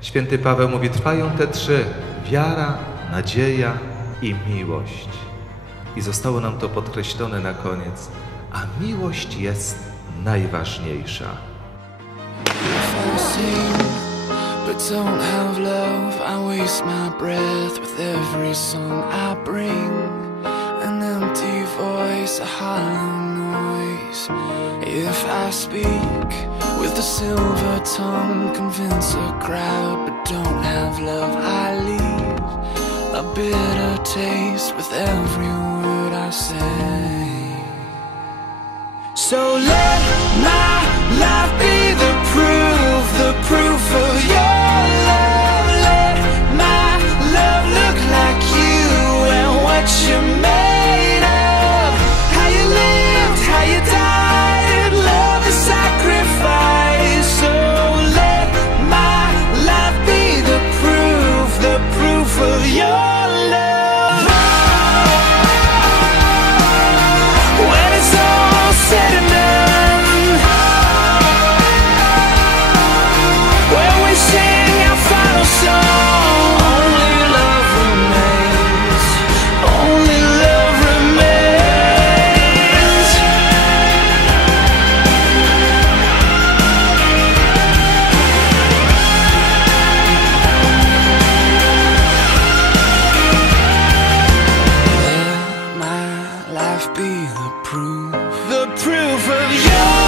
Święty Paweł mówi, trwają te trzy: wiara, nadzieja i miłość. I zostało nam to podkreślone na koniec, a miłość jest najważniejsza. But don't have love, I waste my breath with every song I bring. An empty voice, a hollow noise. If I speak with a silver tongue, convince a crowd, but don't have love, I leave a bitter taste with every word I say. So let my life life be the proof, the proof of your.